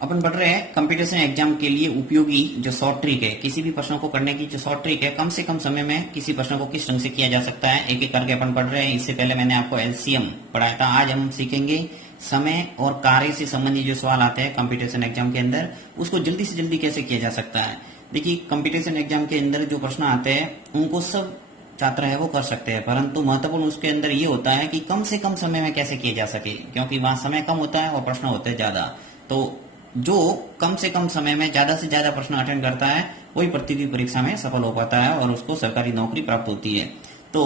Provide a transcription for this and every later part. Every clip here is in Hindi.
अपन पढ़ रहे हैं कंपटीशन एग्जाम के लिए उपयोगी जो शॉर्ट ट्रिक है, किसी भी प्रश्न को करने की जो शॉर्ट ट्रिक है, कम से कम समय में किसी प्रश्न को किस ढंग से किया जा सकता है, एक एक करके अपन पढ़ रहे हैं। इससे पहले मैंने आपको एलसीएम पढ़ाया था। आज हम सीखेंगे समय और कार्य से संबंधित जो सवाल आते हैं कंपटीशन एग्जाम के अंदर, उसको जल्दी से जल्दी कैसे किया जा सकता है। देखिए, कंपटीशन एग्जाम के अंदर जो प्रश्न आते हैं उनको सब छात्र है वो कर सकते हैं, परंतु महत्वपूर्ण उसके अंदर ये होता है कि कम से कम समय में कैसे किए जा सके, क्योंकि वहां समय कम होता है और प्रश्न होते हैं ज्यादा। तो जो कम से कम समय में ज्यादा से ज्यादा प्रश्न अटेंड करता है वही प्रतियोगी परीक्षा में सफल हो पाता है और उसको सरकारी नौकरी प्राप्त होती है। तो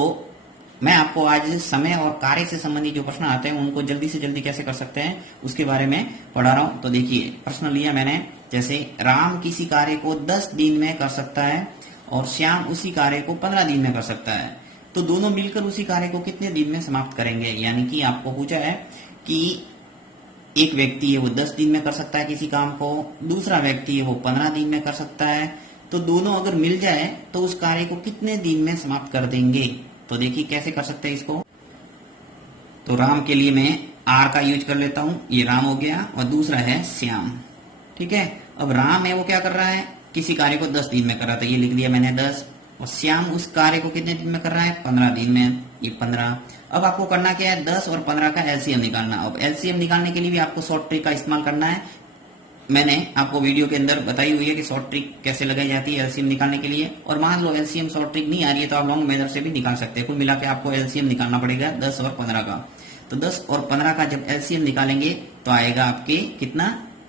मैं आपको आज समय और कार्य से संबंधित जो प्रश्न आते हैं उनको जल्दी से जल्दी कैसे कर सकते हैं उसके बारे में पढ़ा रहा हूं। तो देखिए, प्रश्न लिया मैंने, जैसे राम किसी कार्य को 10 दिन में कर सकता है और श्याम उसी कार्य को 15 दिन में कर सकता है, तो दोनों मिलकर उसी कार्य को कितने दिन में समाप्त करेंगे। यानी कि आपको पूछा है कि एक व्यक्ति है वो 10 दिन में कर सकता है किसी काम को, दूसरा व्यक्ति है वो 15 दिन में कर सकता है, तो दोनों अगर मिल जाए तो उस कार्य को कितने दिन में समाप्त कर देंगे। तो देखिए कैसे कर सकते हैं इसको। तो राम के लिए मैं आर का यूज कर लेता हूं, ये राम हो गया और दूसरा है श्याम। ठीक है, अब राम है वो क्या कर रहा है, किसी कार्य को 10 दिन में कर रहा था, ये लिख दिया मैंने 10, और श्याम उस कार्य को कितने दिन में कर रहा है, 15 दिन में, ये 15। अब आपको करना क्या है, 10 और 15 का एलसीएम निकालना। अब एलसीएम निकालने के लिए भी आपको शॉर्ट ट्रिक का इस्तेमाल करना है। मैंने आपको वीडियो के अंदर बताई हुई है कि शॉर्ट ट्रिक कैसे लगाई जाती है एलसीएम निकालने के लिए। और मान लो एलसीएम शॉर्ट ट्रिक नहीं आ रही है तो आप लॉन्ग मेथड से भी निकाल सकते हैं। कुल मिला के आपको एलसीएम निकालना पड़ेगा 10 और 15 का। तो 10 और 15 का जब एलसीएम निकालेंगे तो आएगा आपके कितना,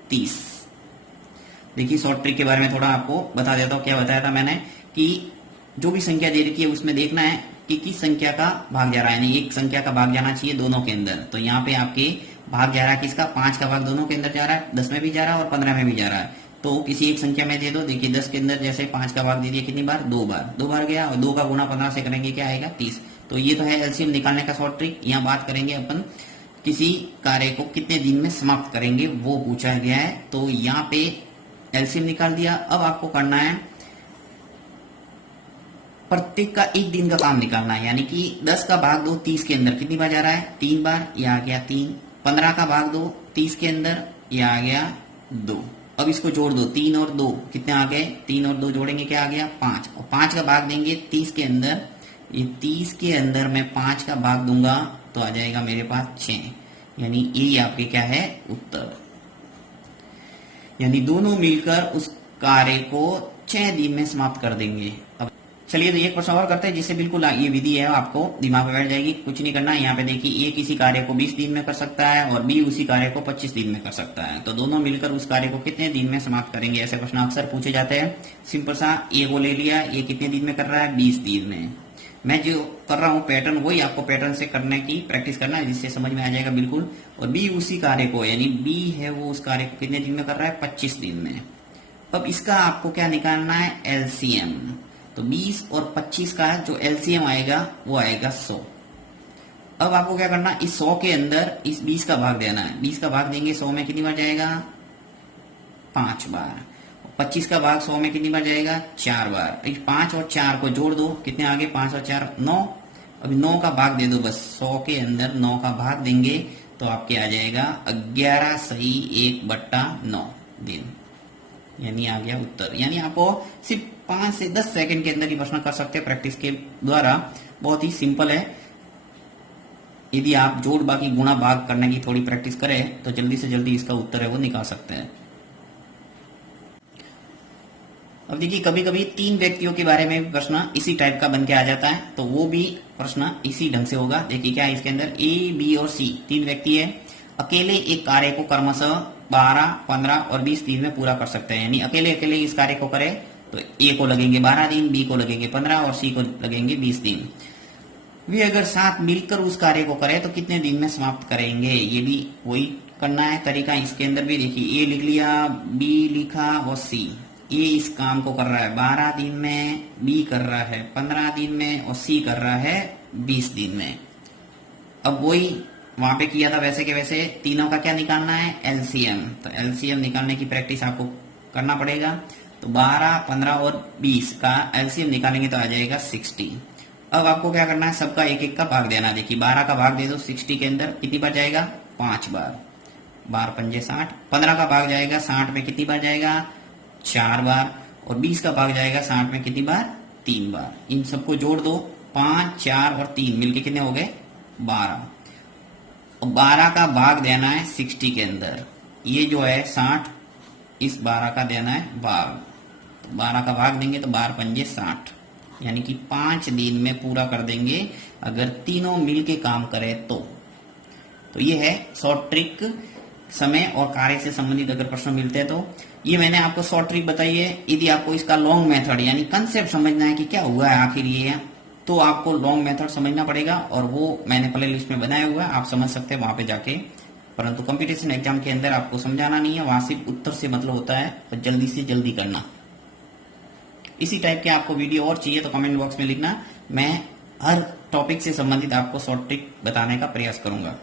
30। देखिए, शॉर्ट ट्रिक के बारे में थोड़ा आपको बता देता हूँ। क्या बताया था मैंने कि जो भी संख्या दे रखी है उसमें देखना है कि किस संख्या का भाग जा रहा है, यानी एक संख्या का भाग जाना चाहिए दोनों के अंदर। तो यहाँ पे आपके भाग जा रहा है किसका, 5 का भाग दोनों के अंदर जा रहा है, 10 में भी जा रहा है और 15 में भी जा रहा है। तो किसी एक संख्या में दे दो। देखिए 10 के अंदर जैसे 5 का भाग दे दिया कितनी बार, 2 बार, 2 बार गया, और 2 का गुणा 15 से करेंगे क्या आएगा, 30। तो ये तो है एलसीएम निकालने का शॉर्ट ट्रिक। यहाँ बात करेंगे अपन किसी कार्य को कितने दिन में समाप्त करेंगे, वो पूछा गया है। तो यहाँ पे एलसीएम निकाल दिया। अब आपको करना है प्रत्येक का एक दिन का काम निकालना है। यानी कि 10 का भाग दो 30 के अंदर कितनी बार जा रहा है, 3 बार, ये आ गया 3। 15 का भाग दो 30 के अंदर, ये आ गया 2। अब इसको जोड़ दो, 3 और 2 कितने आ गए, 3 और 2 जोड़ेंगे क्या आ गया, 5। और 5 का भाग देंगे 30 के अंदर, ये 30 के अंदर मैं 5 का भाग दूंगा तो आ जाएगा मेरे पास 6। यानी ये आपके क्या है, उत्तर। यानी दोनों मिलकर उस कार्य को 6 दिन में समाप्त कर देंगे। अब चलिए तो एक प्रश्न और करते हैं जिससे बिल्कुल ये विधि है आपको दिमाग में बैठ जाएगी। कुछ नहीं करना है। यहाँ पे देखिए, ए किसी कार्य को 20 दिन में कर सकता है और बी उसी कार्य को 25 दिन में कर सकता है, तो दोनों मिलकर उस कार्य को कितने दिन में समाप्त करेंगे। ऐसे प्रश्न अक्सर पूछे जाते हैं। सिंपल सा, ए को ले लिया, ये कितने दिन में कर रहा है, 20 दिन में। मैं जो कर रहा हूँ पैटर्न, वही आपको पैटर्न से करने की प्रैक्टिस करना है जिससे समझ में आ जाएगा बिल्कुल। और बी उसी कार्य को, यानी बी है वो उस कार्य को कितने दिन में कर रहा है, 25 दिन में। अब इसका आपको क्या निकालना है, एलसीएम। तो 20 और 25 का जो एलसीएम आएगा वो आएगा 100। अब आपको क्या करना है, इस 100 के अंदर इस 20 का भाग देना है। 20 का भाग देंगे 100 में कितनी बार जाएगा, 5 बार। 25 का भाग 100 में कितनी बार जाएगा, 4 बार। 5 और 4 को जोड़ दो, कितने आगे, 5 और 4 9। अभी 9 का भाग दे दो बस, 100 के अंदर 9 का भाग देंगे तो आपके आ जाएगा 11 सही 1/9 दिन। यानी आ गया उत्तर। यानी आपको सिर्फ 5 से 10 सेकंड के अंदर ही प्रश्न कर सकते हैं प्रैक्टिस के द्वारा। बहुत ही सिंपल है। यदि आप जोड़ बाकी गुणा भाग करने की थोड़ी प्रैक्टिस करें तो जल्दी से जल्दी इसका उत्तर है वो निकाल सकते हैं। अब देखिए, कभी कभी 3 व्यक्तियों के बारे में भी प्रश्न इसी टाइप का बन के आ जाता है, तो वो भी प्रश्न इसी ढंग से होगा। देखिए क्या है इसके अंदर, ए, बी और सी 3 व्यक्ति है, अकेले एक कार्य को क्रमशः 12, 15 और 20 दिन में पूरा कर सकते हैं। यानी अकेले अकेले इस कार्य को करें तो ए को लगेंगे 12 दिन, बी को लगेंगे 15 और सी को लगेंगे 20 दिन। वे अगर साथ मिलकर उस कार्य को करें तो कितने दिन में समाप्त करेंगे। ये भी वही करना है तरीका। इसके अंदर भी देखिए, ए लिख लिया, बी लिखा और सी। ए इस काम को कर रहा है 12 दिन में, बी कर रहा है 15 दिन में और सी कर रहा है 20 दिन में। अब वही वहां पे किया था वैसे के वैसे तीनों का क्या निकालना है, एलसीएम। तो एलसीएम निकालने की प्रैक्टिस आपको करना पड़ेगा। तो 12, 15 और 20 का एलसीएम निकालेंगे तो आ जाएगा 60। अब आपको क्या करना है, सबका एक एक का भाग देना। देखिए 12 का भाग दे दो 60 के अंदर, कितनी बार जाएगा, 5 बार। 12 पंजे 60, 15 का भाग जाएगा 60 में कितनी बार जाएगा, 4 बार, और 20 का भाग जाएगा 60 में कितनी बार, 3 बार। इन सबको जोड़ दो, 5, 4 और 3 मिलके कितने हो गए, 12। और 12 का भाग देना है 60 के अंदर, ये जो है 60, इस 12 का देना है भाग, तो 12 का भाग देंगे तो 12 पंजे 60, यानी कि 5 दिन में पूरा कर देंगे अगर तीनों मिलके काम करें तो ये है शॉर्ट ट्रिक। समय और कार्य से संबंधित अगर प्रश्न मिलते हैं तो ये मैंने आपको शॉर्ट ट्रिक बताई है। यदि आपको इसका लॉन्ग मेथड यानी कंसेप्ट समझना है कि क्या हुआ है आखिर ये, तो आपको लॉन्ग मेथड समझना पड़ेगा, और वो मैंने प्ले लिस्ट में बनाया हुआ है, आप समझ सकते हैं वहां पे जाके। परंतु कंपटीशन एग्जाम के अंदर आपको समझाना नहीं है, वहां सिर्फ उत्तर से मतलब होता है और जल्दी से जल्दी करना। इसी टाइप के आपको वीडियो और चाहिए तो कमेंट बॉक्स में लिखना, मैं हर टॉपिक से संबंधित आपको शॉर्ट ट्रिक बताने का प्रयास करूंगा।